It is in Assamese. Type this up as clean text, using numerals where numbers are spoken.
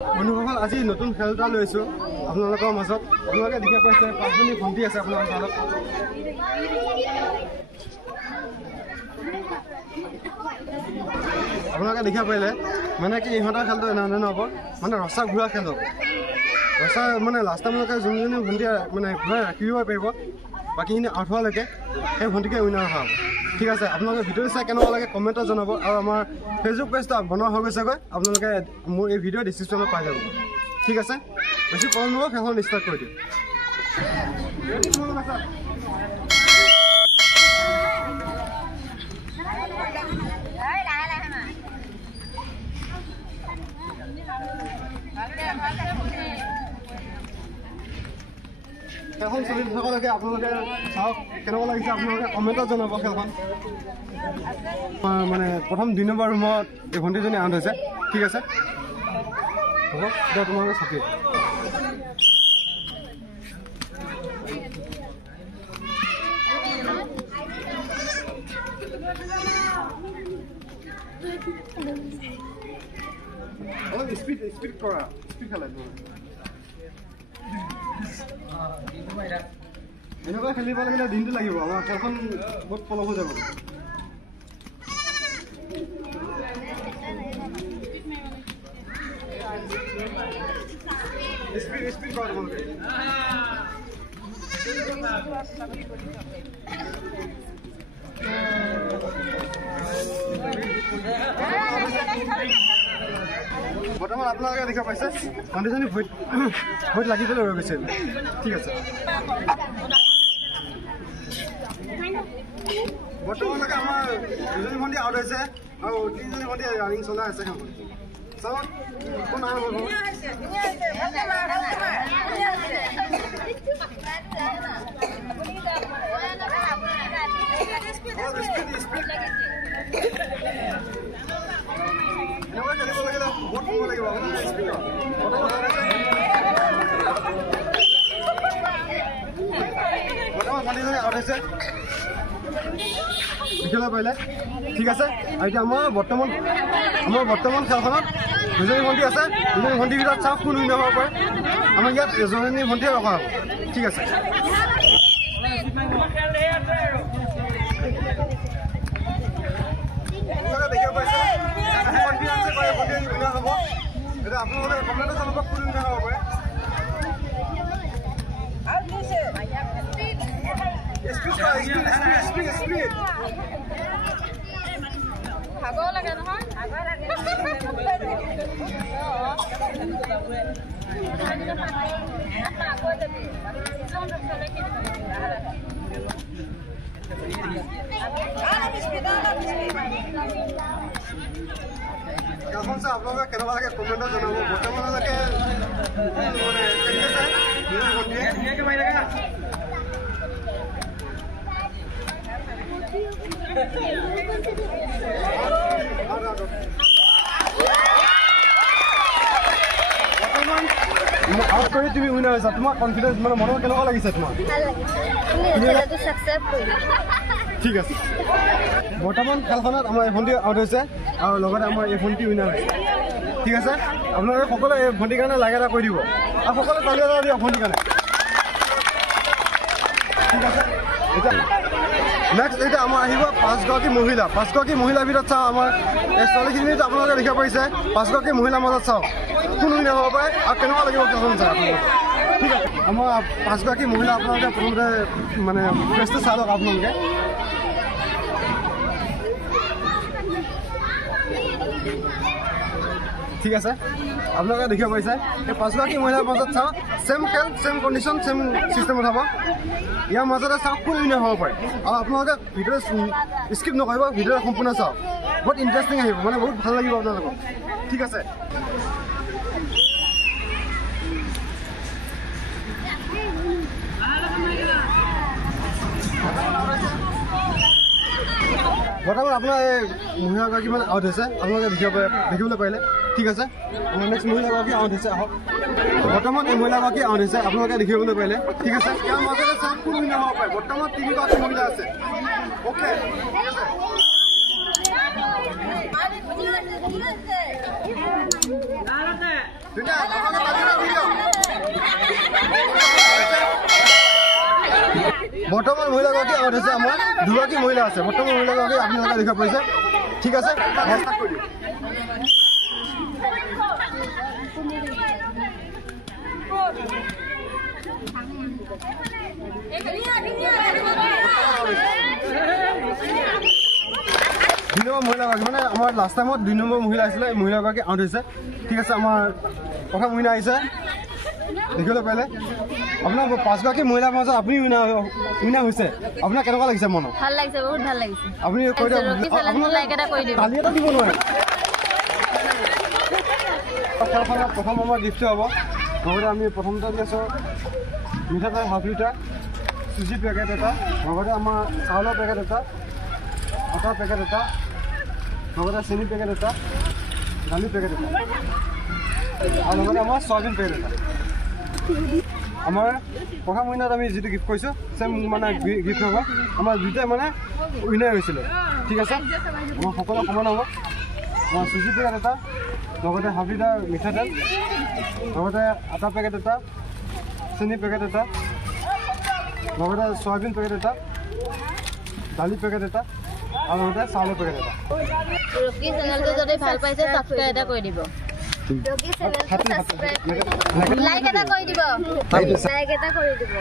বন্ধুসকল আজি নতুন খেল এটা লৈছো আপোনালোকৰ মাজত আপোনালোকে দেখি পাইছে পাঁচজনী ভণ্টি আছে আপোনালোকৰ মাজত আপোনালোকে দেখি পাইলে মানে কি ইহঁতৰ খেলটো এনে হ'ব মানে ৰছা ঘূৰা খেল ৰছা মানে লাষ্ট টাইমলৈকে যোনজনী ভণ্টি মানে ঘূৰাই ৰাখিব পাৰিব বাকীখিনি আউট হোৱালৈকে সেই ভণ্টিকে উইনাৰ হোৱা হ'ব ঠিক আছে আপোনালোকে ভিডিঅ' চাই কেনেকুৱা লাগে কমেণ্টত জনাব আৰু আমাৰ ফেচবুক পেজটো বনোৱা হৈ গৈছেগৈ আপোনালোকে মোৰ এই ভিডিঅ' ডিছক্ৰিপশ্যনত পাই যাব ঠিক আছে বেছি প্ৰব্লেম নহ'ব খেলখন ষ্টাৰ্ট কৰি দিওঁ খেলখন চলি থকালৈকে আপোনালোকে চাওক কেনেকুৱা লাগিছে আপোনালোকে কমেণ্টত জনাব খেলখন মানে প্ৰথম 2 নম্বৰ ৰুমত এই ভণ্টিজনী আউট হৈছে ঠিক আছে হ'ব এতিয়া তোমালোকে চাকি অলপ স্পীড কৰা স্পীড খেলা এনেকুৱা খেলিব লাগিলে দিনটো লাগিব আমাৰ খেলখন বহুত পলম হৈ যাব স্পীড কৰা তোমালোকে বৰ্তমান আপোনালোকে দেখা পাইছে ভণ্টিজনী ভৰিত লাগি পেলাই ৰৈ গৈছে ঠিক আছে বৰ্তমানলৈকে আমাৰ 2জনী ভণ্টি আউট হৈছে আৰু 3জনী ভণ্টি ৰানিং চলাই আছে চাওক কোন আউট হ'ব দেখিবলৈ পাৰিলে ঠিক আছে আৰু এতিয়া আমাৰ বৰ্তমান খেলখনত 2জনী ভণ্টি আছে 2জনী ভণ্টিৰ ভিতৰত চাওক কোন উইনাৰ হ'ব পাৰে আমাৰ ইয়াত এজনী ভণ্টিয়ে ৰখা হ'ব ঠিক আছে দেখিব পাইছে উইনাৰ হ'ব এতিয়া আপোনালোকে কমেণ্টত জনাব কোন উইনাৰ হ'ব পাৰে Speed. Hago lagi noh? Hago lagi. Hago jadi. Sound lagi. Kapan sah apa kita lagi komentar jangan lupa botol lagi. Mana kerja saya? Dia konti. Dia kemana lagi? Out কৰি তুমি উইনাৰ হৈছা তোমাৰ কনফিডেন্স মানে মনত কেনেকুৱা লাগিছে তোমাৰ ঠিক আছে বৰ্তমান খেলখনত আমাৰ এই ভণ্টি আউট হৈছে আৰু লগতে আমাৰ এই ভণ্টি উইনাৰ হৈছে ঠিক আছে আপোনালোকে সকলোৱে এই ভণ্টিৰ কাৰণে লাইক এটা কৰি দিব আৰু সকলোৱে তালি এটা দিয়ক ভণ্টিৰ কাৰণে ঠিক আছে এতিয়া নেক্সট এতিয়া আমাৰ আহিব 5গৰাকী মহিলাৰ ভিতৰত চাওঁ আমাৰ এই ছোৱালীখিনিত আপোনালোকে দেখিব পাৰিছে 5গৰাকী মহিলাৰ মাজত চাওঁ কোন উইনাৰ হ'ব পাৰে আৰু কেনেকুৱা লাগিব খেলখন চাই ঠিক আছে আমাৰ 5গৰাকী মহিলা আপোনালোকে প্ৰথমতে মানে ফেচটো চাই লওক আপোনালোকে ঠিক আছে আপোনালোকে দেখিব পাৰিছে এই 5গৰাকী মহিলাৰ মাজত চাওঁ চেম খেল চেম কণ্ডিশ্যন চেম ছিষ্টেমত হ'ব ইয়াৰ মাজতে চাওক কোন উইনাৰ হ'ব পাৰে আৰু আপোনালোকে ভিডিঅ' স্কিপ নকৰিব ভিডিঅ' সম্পূৰ্ণ চাওক বহুত ইণ্টাৰেষ্টিং আহিব মানে বহুত ভাল লাগিব আপোনালোকক ঠিক আছে বৰ্তমান আপোনাৰ এই মহিলাগৰাকী মানে আউট হৈছে আপোনালোকে দেখিবলৈ পাৰিলে ঠিক আছে আমাৰ নেক্সট মহিলাগৰাকী আউট হৈছে আহক বৰ্তমান এই মহিলাগৰাকী আউট হৈছে আপোনালোকে দেখিবলৈ পাৰিলে ঠিক আছে ইয়াৰ মাজতে চাওক কোন উইনাৰ হ'ব পাৰে বৰ্তমান 3গৰাকী মহিলা আছে অ'কে ঠিক আছে বৰ্তমান মহিলাগৰাকী আউট হৈছে আমাৰ দুগৰাকী মহিলা আছে বৰ্তমান মহিলাগৰাকী আপোনালোকে দেখা পাইছে ঠিক আছে দুই নম্বৰ মহিলাগৰাকী মানে আমাৰ লাষ্ট টাইমত 2 নম্বৰ মহিলা আছিলে মহিলাগৰাকী আউট হৈছে ঠিক আছে আমাৰ প্ৰথম উইনাৰ আহিছে দেখিবলৈ পাইলে আপোনাৰ 5গৰাকী মহিলাৰ মাজত আপুনি উইনাৰ হৈছে আপোনাৰ কেনেকুৱা লাগিছে মনত ভাল লাগিছে বহুত ভাল লাগিছে আপুনি কৈ দিয়ক আপুনি লাইক এটা কৰি দিব তালি এটা দিব নোৱাৰে প্ৰথম আমাৰ গিফ্ট হ'ব লগতে আমি প্ৰথমতে দি আছোঁ মিঠাতেল হাফ লিটাৰ চুজি পেকেট এটা লগতে আমাৰ চাউলৰ পেকেট এটা আটাৰ পেকেট এটা লগতে চেনি পেকেট এটা দালি পেকেট এটা আৰু লগতে আমাৰ চয়াবিন পেকেট এটা আমাৰ প্ৰথম উইনাৰত আমি যিটো গিফ্ট কৰিছোঁ চেম মানে গিফ্ট হ'ব আমাৰ দুটাই মানে উইনাৰ হৈছিলে ঠিক আছে আমাৰ সকলো সমান হ'ব আমাৰ চুজি পেকেট এটা লগতে হাফ লিটাৰ মিঠাতেল লগতে আটা পেকেট এটা চেনি পেকেট এটা লগতে চয়াবিন পেকেট এটা দালি পেকেট এটা আৰু লগতে চাউলৰ পেকেট এটা ৰকি চেনেলটো যদি ভাল পাইছে সাবস্ক্ৰাইব এটা কৰি দিব ৰকি চেনেলটো সাবস্ক্ৰাইব লাইক এটা কৰি দিব লাইক এটা কৰি দিব